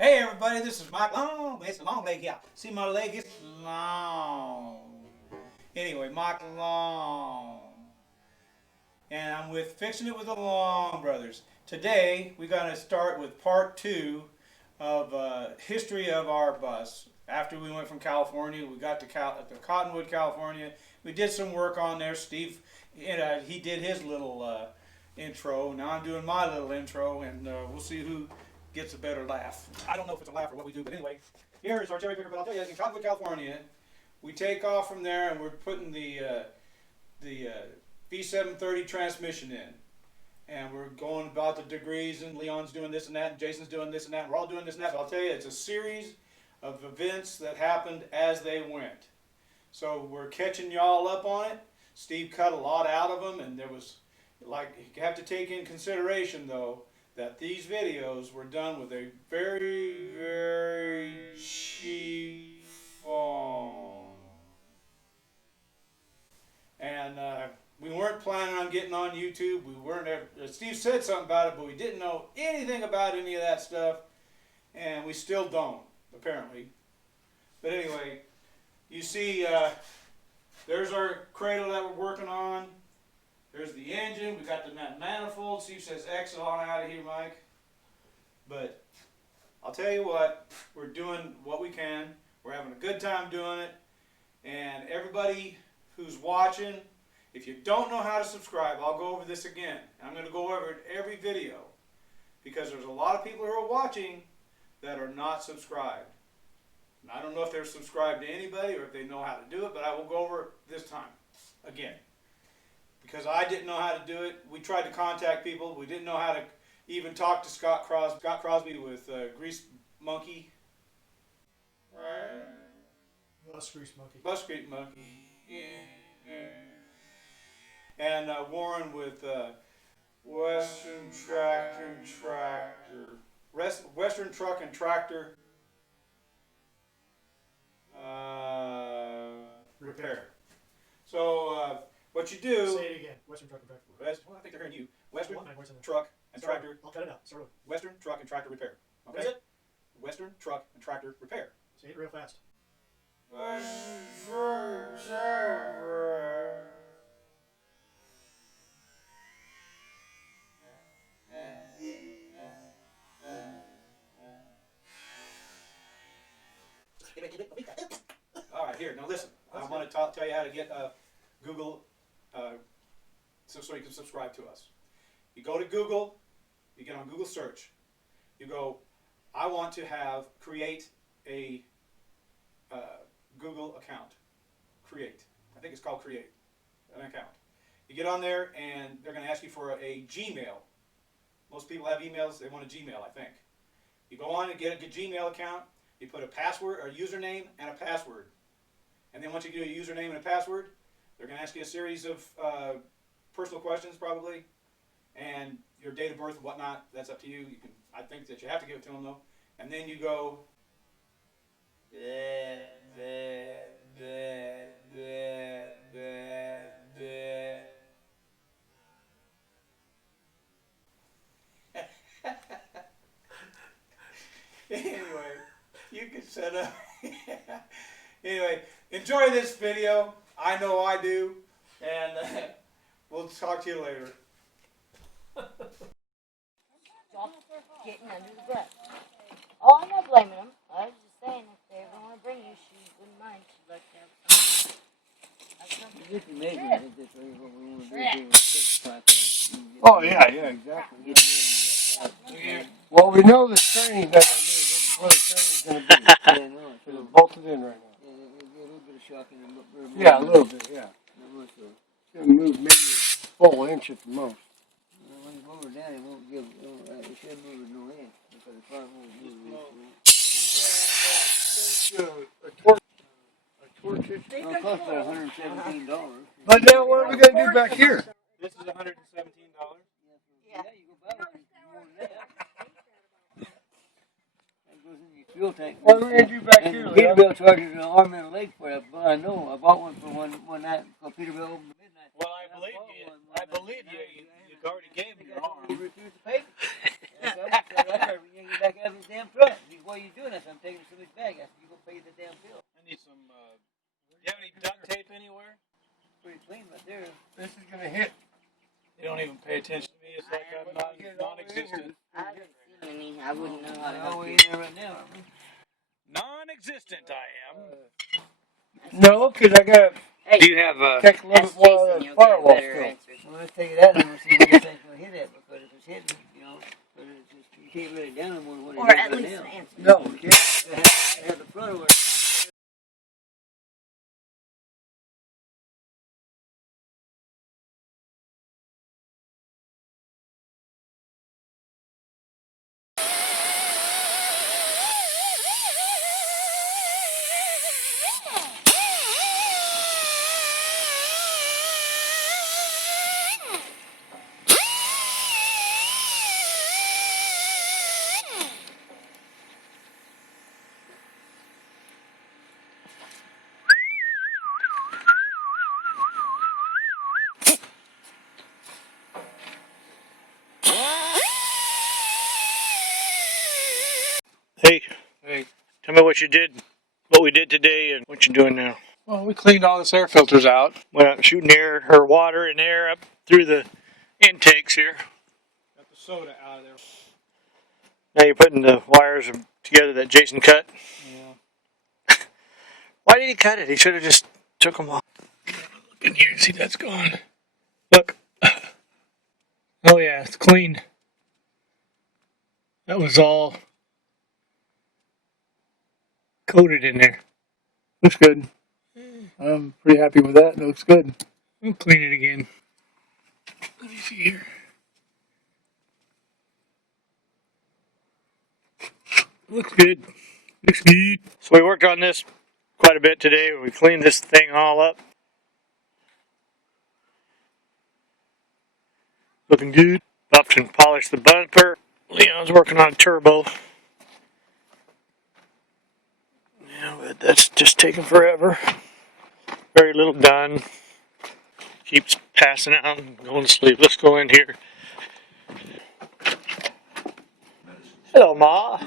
Hey everybody, this is Mike Long. It's a long leg, yeah. See my leg? It's long. Anyway, Mike Long. And I'm with Fixing It with the Long Brothers. Today, we're going to start with part two of history of our bus. After we went from California, we got to Cottonwood, California. We did some work on there. Steve, he did his little intro. Now I'm doing my little intro, and we'll see who gets a better laugh. I don't know if it's a laugh or what we do, but anyway, here is our cherry picker. But I'll tell you, in Cottonwood, California, we take off from there, and we're putting the V730 transmission in. And we're going about the degrees, and Leon's doing this and that, and Jason's doing this and that, and we're all doing this and that. But I'll tell you, it's a series of events that happened as they went. So we're catching y'all up on it. Steve cut a lot out of them, and there was, like, you have to take in consideration, though, that these videos were done with a very, very cheap phone. And we weren't planning on getting on YouTube. We weren't ever, Steve said something about it, but we didn't know anything about any of that stuff. And we still don't, apparently. But anyway, you see, there's our cradle that we're working on. There's the engine. We got the manifold. Steve says exit on out of here, Mike. But I'll tell you what, we're doing what we can. We're having a good time doing it. And everybody who's watching, if you don't know how to subscribe, I'll go over this again. I'm going to go over it every video because there's a lot of people who are watching that are not subscribed. And I don't know if they're subscribed to anybody or if they know how to do it, but I will go over it this time again. Because I didn't know how to do it. We tried to contact people. We didn't know how to even talk to Scott Crosby with Grease Monkey. Bus Grease Monkey. Bus Grease Monkey. Yeah. And Warren with Western Truck and Tractor Repair. So what you do? Say it again. Western Truck and Tractor. Well, I think they're hearing you. Western Truck and Tractor. I'll cut it out. Start over. Western Truck and Tractor Repair. Okay? What is it? Western Truck and Tractor Repair. Say it real fast. All right, here. Now listen. I want to tell you how to get Google, so you can subscribe to us. You go to Google. You get on Google search. You go, I want to create a Google account. Create. I think it's called create an account. You get on there and they're going to ask you for a Gmail. Most people have emails. They want a Gmail, I think. You go on and get a Gmail account. You put a password, or a username, and a password. And then once you do a username and a password, they're going to ask you a series of personal questions, probably, and your date of birth and whatnot. That's up to you. I think that you have to give it to them, though. And then you go. Anyway, you can set up. Anyway, enjoy this video. I know I do. And we'll talk to you later. Stop getting under the breath. Oh, I'm not blaming them. I was just saying if they ever want to bring you, she wouldn't mind. She'd like to have something. It's just amazing. I think that's really what we want to do. Oh, yeah, exactly. Well, we know the training that I need. This is where the training's going to be. Yeah, I know. It's bolted in right now. Yeah, it'll get a little bit of shock in the rear. Yeah, a little bit, yeah. Not much though. It's going to move maybe a full inch at the most. When you move it down, it won't give. It should move it no inch because the front won't move A torch hitch. it. It'll cost about $117. But now what are we going to do back here? This is $117. Yeah, you go buy one. More than that. That goes in your fuel tank. What are we going to do back And here, Peterbilt charges an arm and a leg for it. But I know I bought one for one night. Called Peterbilt opened midnight. Well, I believe you. I believe you. You already gave me your arm. He refused to pay me. That's why I said, I gotta yank you back out of his damn truck. He's what are you doing? I said, I'm taking somebody's bag. I said, you go pay the damn bill. I need some, do you have any duct tape anywhere? Pretty clean right there. This is gonna hit. They don't even pay attention to me. It's like I'm non-existent. I haven't seen any. I wouldn't know how to Oh, help we're you. in there right now. Non-existent I am. No, because I got Hey, Do you have, check a little ask bit more Jason. of the You'll get a firewall better still. answer. Well, let's take it out and we'll see where this thing's going to hit at. Because if it's hitting, you know, but it's just, you can't let it down no more than what it Or is at right least now. an answer. No, You can't have the front of it. Hey, Hey. tell me what you did, what we did today and what you're doing now. Well, we cleaned all this air filters out. Went out shooting air, or water and air up through the intakes here. Got the soda out of there. Now you're putting the wires together that Jason cut. Yeah. Why did he cut it? He should have just took them off. Look in here and see that's gone. Look. Oh yeah, it's clean. That was all coated in there. Looks good. I'm pretty happy with that. It looks good. We'll clean it again. Let me see here. Looks good. Looks good. So we worked on this quite a bit today. We cleaned this thing all up. Looking good. Buffed and polished the bumper. Leon's working on a turbo. Yeah, but that's just taking forever. Very little done. Keeps passing out and going to sleep. Let's go in here. Hello, Ma.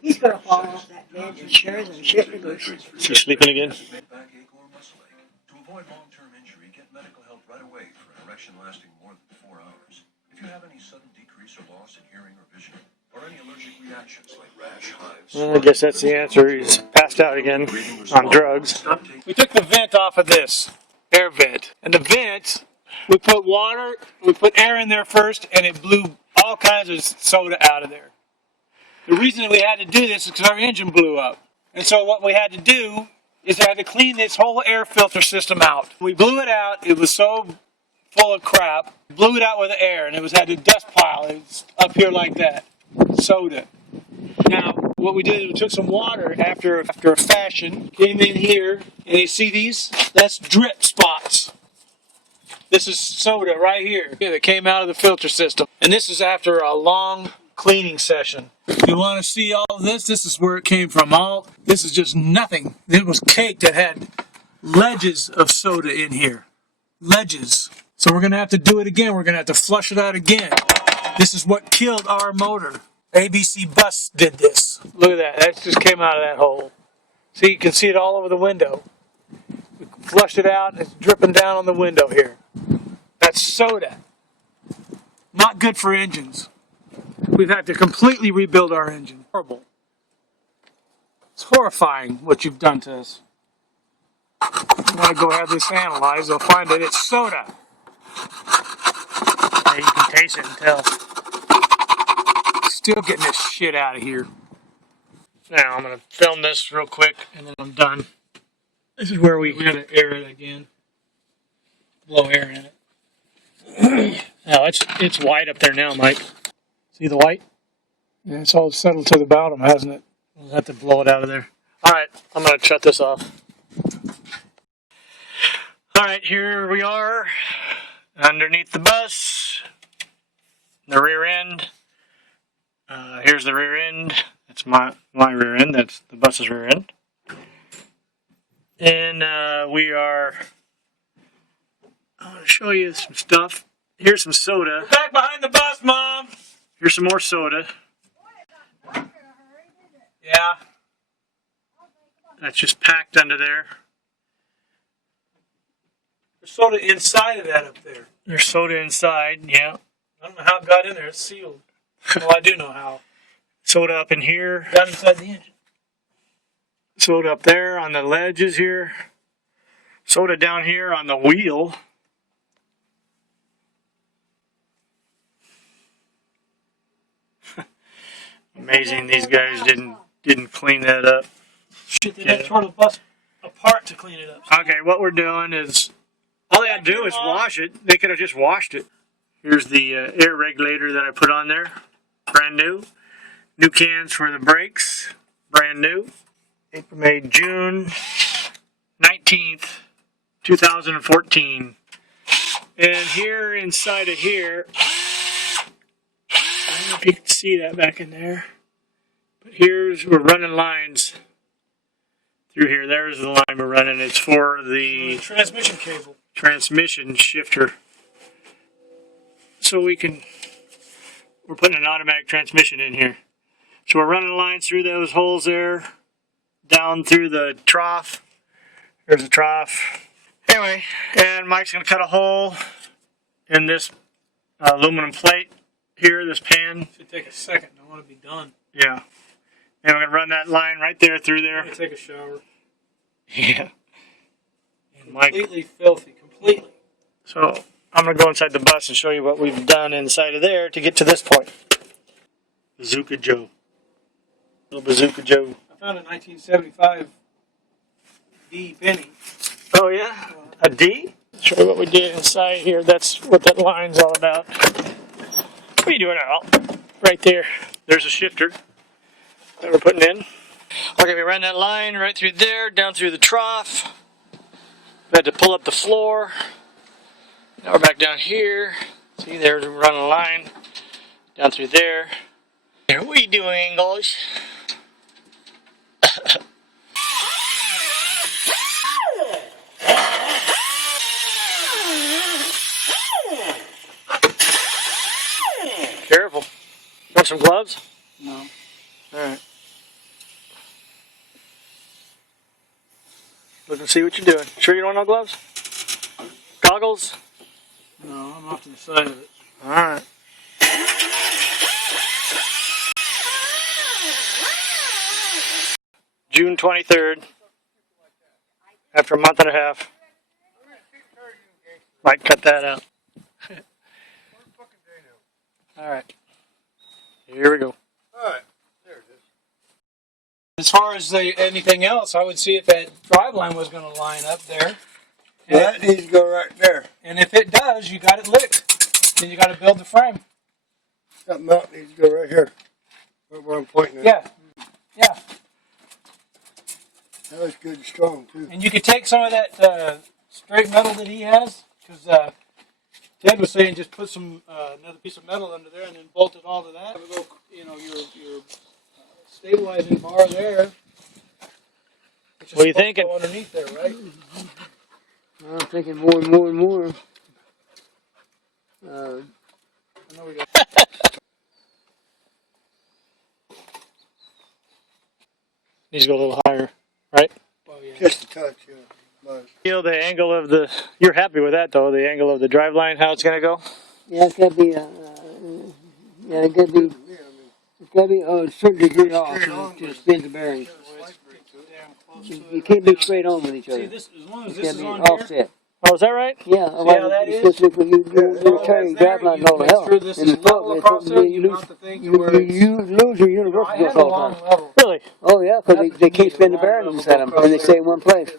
He's gonna fall off that bench and sure as shit to go. Is he sleeping again? Backache or muscle ache. To avoid long-term injury, get medical help right away for an erection lasting more than 4 hours. If you have any sudden decrease or loss in hearing or vision, or any allergic reactions like rash, hives, Well, I guess that's the answer. He's passed out again on drugs. We took the vent off of this air vent, and the vent, we put water, we put air in there first, and it blew all kinds of soda out of there. The reason we had to do this is because our engine blew up. And so what we had to do is I had to clean this whole air filter system out. We blew it out. It was so full of crap. Blew it out with the air, and it had a dust pile. It was up here like that. Soda. Now, what we did is we took some water after a fashion, came in here, and you see these? That's drip spots. This is soda right here that came out of the filter system. And this is after a long cleaning session. You want to see all of this? This is where it came from. This is just nothing. It was cake that had ledges of soda in here. Ledges. So we're going to have to do it again. We're going to have to flush it out again. This is what killed our motor. ABC Bus did this. Look at that. That just came out of that hole. See, you can see it all over the window. We flushed it out. It's dripping down on the window here. That's soda. Not good for engines. We've had to completely rebuild our engine. Horrible. It's horrifying what you've done to us. I'm going to go have this analyzed. They'll find that it's soda. Yeah, you can taste it and tell. Still getting this shit out of here. Now I'm going to film this real quick and then I'm done. This is where we had to air it again. Blow air in it. Oh, it's white up there now, Mike. See the white? Yeah, it's all settled to the bottom, hasn't it? We'll have to blow it out of there. Alright, I'm going to shut this off. Alright, here we are underneath the bus. The rear end. Here's the rear end. That's my rear end. That's the bus's rear end. And we are... I'm going to show you some stuff. Here's some soda. We're back behind the bus, Mom! Here's some more soda. Yeah. That's just packed under there. There's soda inside of that up there. There's soda inside, yeah. I don't know how it got in there. It's sealed. Well, I do know how. Soda up in here. It got inside the engine. Soda up there on the ledges here. Soda down here on the wheel. Amazing these guys didn't clean that up. Shit, they had to tore the bus apart to clean it up. Okay, what we're doing is, all they had to do is wash it. They could have just washed it. Here's the air regulator that I put on there. Brand new. New cans for the brakes. Brand new. April, May, June 19th, 2014. And here inside of here, I don't know if you can see that back in there. But we're running lines through here. There's the line we're running. It's for the Transmission cable. transmission shifter. So we're putting an automatic transmission in here. So we're running lines through those holes there, down through the trough. There's a trough. Anyway, and Mike's going to cut a hole in this aluminum plate here, this pan. Should take a second. I want to be done. Yeah. And we're going to run that line right there through there. I'm going to take a shower. Yeah. And Mike. Completely filthy. Completely. So I'm going to go inside the bus and show you what we've done inside of there to get to this point. Bazooka Joe. Little Bazooka Joe. I found a 1975 D penny. Oh yeah? A D? Show you what we did inside here. That's what that line's all about. What are you doing, Al? Right there. There's a shifter that we're putting in. Okay, we ran that line right through there, down through the trough. We had to pull up the floor. Now we're back down here. See, there's we're running a line down through there. What are you doing, guys? Careful. Want some gloves? No. Alright. Look and see what you're doing. Sure you don't want no gloves? Goggles? No, I'm off to the side of it. Alright. June 23rd. After a month and a half. Might cut that out. Alright. Here we go. Alright, there it is. As far as anything else, I would see if that drive line was going to line up there. And, That needs to go right there. and if it does, you got it licked. Then you got to build the frame. That mount needs to go right here. Right where I'm pointing at. Yeah. Yeah. That was good and strong too. And you could take some of that straight metal that he has, because Ted was saying just put some another piece of metal under there and then bolt it all to that. Have a little, your stabilizing bar there. What are you thinking? Underneath there, right? I'm thinking more and more and more. I know we got. Needs to go a little higher, right? Oh yeah. Just a touch, yeah. But Feel the angle of the. You're happy with that though, the angle of the drive line, how it's going to go? Yeah, it's got to be, yeah, it got to be, yeah, I mean, it's got to be a certain degree off to spin the bearing. You can't be straight on with each See other. this, as long as It's this got is to be on here. offset. Oh, is that right? Yeah, how that is? You're carrying drive line all the hell. Sure this And is the level front, across there. you You lose, mount the thing to where it's. you lose your universal I grip have a all the long time. level. Really? Oh yeah, because they can't spin the bearings inside them, and they stay in one place.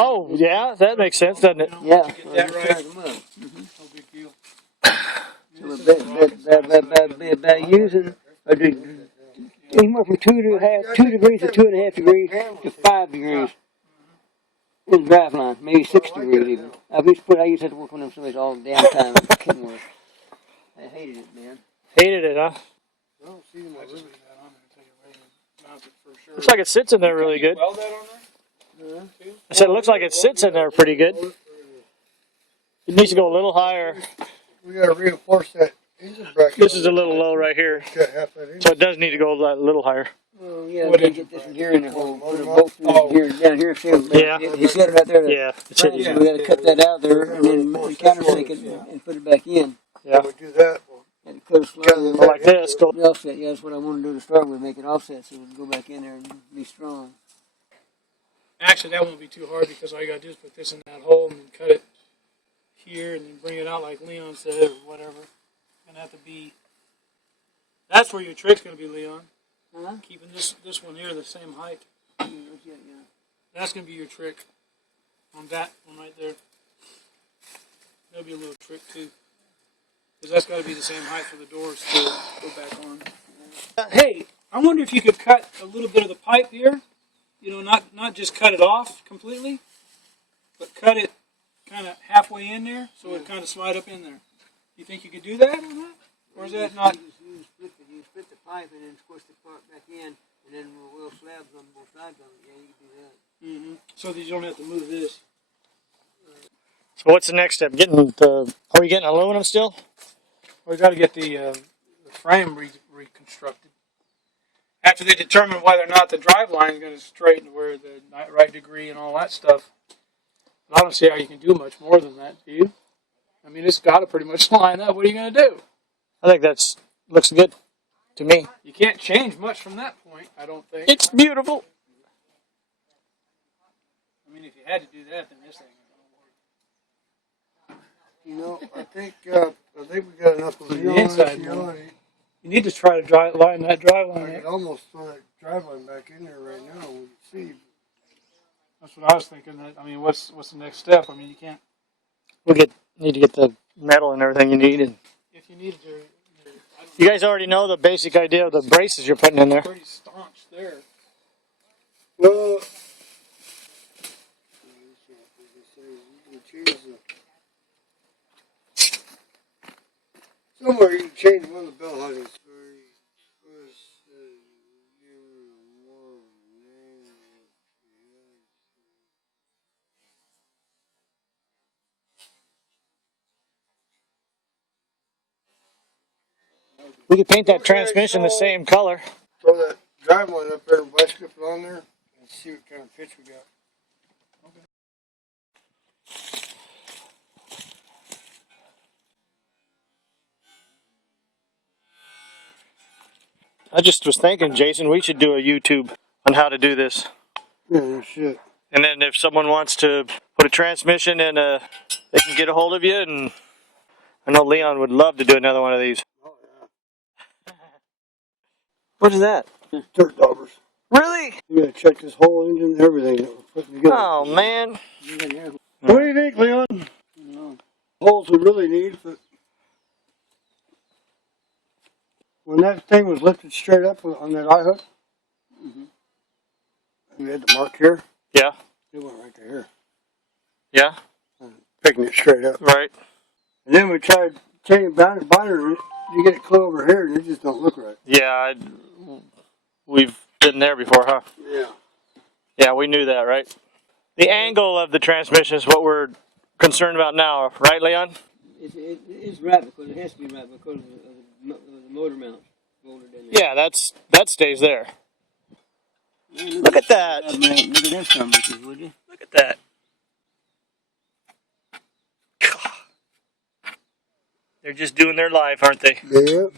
Oh, yeah, that makes sense, doesn't it? Yeah. Get that right. No big deal. So by using anywhere from 2 degrees to 2.5 degrees to 5 degrees in the drive line, maybe 6 degrees even. I used to have to work on them somebody's all the damn time. It couldn't work. I hated it, man. Hated it, huh? I don't see my limit. Looks like it sits in there really good. Weld that on there? I said it looks like it sits in there pretty good. It needs to go a little higher. We gotta reinforce that engine bracket. This is a little low right here. Cut half that engine. So it does need to go a little higher. Well, yeah, What we engine get this brake? in here in the hole. Put a Oh. bolt through here, down here. See, Yeah. he said right there. Yeah. It's Right, it. so we got to cut that out there and then countersink it and put it back in. Yeah. We do that. And cut a slide in Go like this. Go. the offset. Yeah, that's what I want to do to start with. Make it offset so we can go back in there and be strong. Actually, that won't be too hard because all you gotta do is put this in that hole and then cut it here and then bring it out like Leon said or whatever. It's gonna have to be. That's where your trick's gonna be, Leon. Huh? Keeping this one here the same height. Yeah. That's gonna be your trick on that one right there. That'll be a little trick too, because that's got to be the same height for the doors to go back on. Hey, I wonder if you could cut a little bit of the pipe here. You know, not just cut it off completely, but cut it kind of halfway in there, so it kind of slide up in there. You think you could do that on that, or is that not? You split the pipe and then squish the part back in, and then we'll slabs on both sides of it. Yeah, you can do that. Mm-hmm. So that you don't have to move this. So what's the next step? Getting the. Are we getting aluminum still? We got to get the frame reconstructed. After they determine whether or not the drive line is going to straighten where the right degree and all that stuff. I don't see how you can do much more than that, do you? I mean, it's got to pretty much line up. What are you going to do? I think that's looks good to me. You can't change much from that point, I don't think. It's beautiful. I mean, if you had to do that, then this thing You know, I think we got enough of The the inside one. You need to try to line that drive I line could up. almost throw that drive line back in there right now. We can see. That's what I was thinking. I mean, what's the next step? I mean, you can't. Need to get the metal and everything you need. And If you needed to, I don't you guys already know the basic idea of the braces you're putting in there. pretty staunch there. Well, somewhere you can change one of the bell housings. We could paint that transmission the same color. Throw that drive line up there and bicycle it on there and see what kind of pitch we got. I just was thinking, Jason, we should do a YouTube on how to do this. Yeah, no shit. And then if someone wants to put a transmission in, they can get a hold of you. And I know Leon would love to do another one of these. Oh, yeah. What is that? It's dirt daubers. Really? You gotta check this whole engine and everything that we're putting together. Oh, man. What do you think, Leon? Holes we really need, but when that thing was lifted straight up on that eye hook, we had the mark here. Yeah. It went right to here, Yeah. picking it straight up. Right. And then we tried changing binder. You get it clear over here, and it just don't look right. Yeah. We've been there before, huh? Yeah. Yeah, we knew that, right? The angle of the transmission is what we're concerned about now, right, Leon? It's right because it has to be right because of the motor mount bolted in there. Yeah, that stays there. Look at that. Look at them some bitches, would you? Look at that. They're just doing their life, aren't they? Yeah.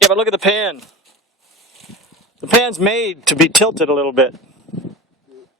Yeah, but look at the pan. The pan's made to be tilted a little bit.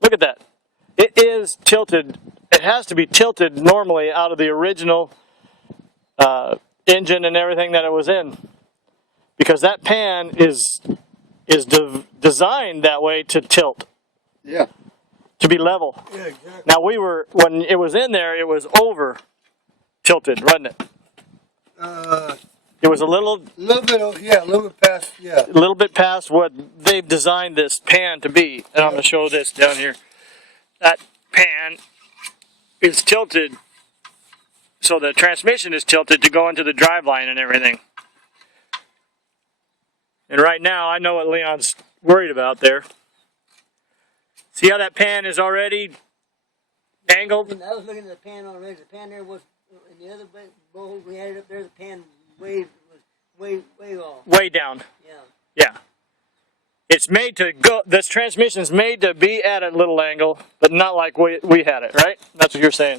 Look at that. It is tilted. It has to be tilted normally out of the original engine and everything that it was in. Because that pan is designed that way to tilt, Yeah. to be level. Yeah, exactly. Now when it was in there, it was over tilted, wasn't it? It was a little bit past, yeah. a little bit past what they've designed this pan to be. And I'm going to show this down here. That pan is tilted, so the transmission is tilted to go into the drive line and everything. And right now, I know what Leon's worried about there. See how that pan is already angled? I was looking at the pan already. The pan there was, in the other bowl we had it up there, the pan was way off. Way down. Yeah. Yeah. It's made to go. This transmission's made to be at a little angle, but not like we had it, right? That's what you're saying.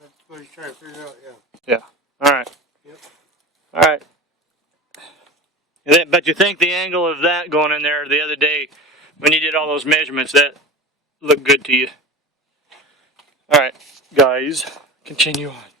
That's what he's trying to figure out, yeah. Yeah. All right. Yep. All right. But you think the angle of that going in there the other day, when you did all those measurements, that looked good to you? All right, guys, continue on.